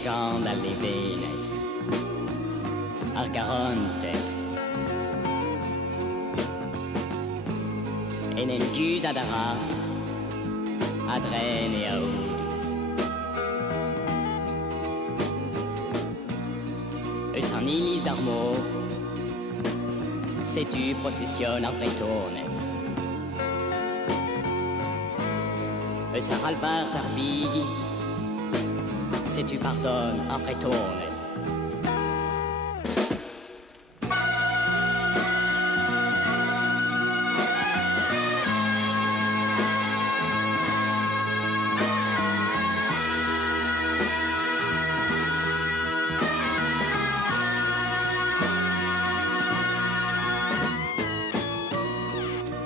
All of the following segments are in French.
scandal de venes, argarontes, en el gus adara, adren et aoud. Eus d'armo, se tu processionnes en retourne. Eus aralbar d'arbigi, se tu pardonnes en retourne.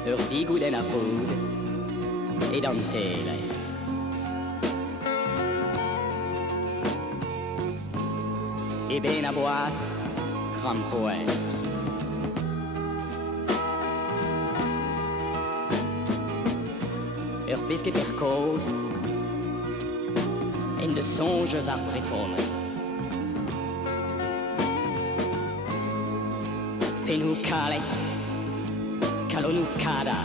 Urdigu den apud et danteles. Et ben a boas crampoes. Pisket cause en de songes à retourner. Penu calet, calonu cada.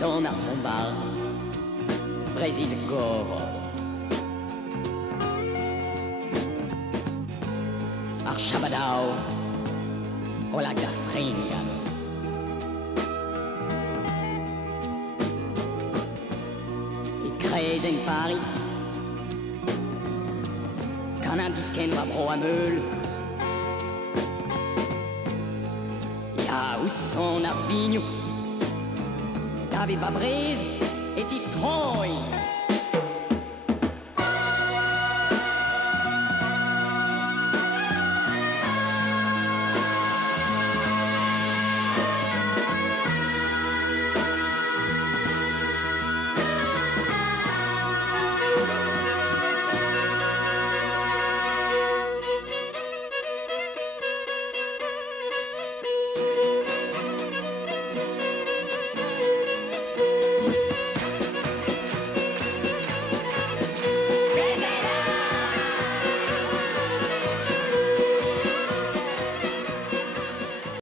Son arfombar, précise goro. Archabadao, au lac d'Afringa. Et crées en Paris, quand un disquen va bro à meule. Ya où son arbigno. David va brise et destroy.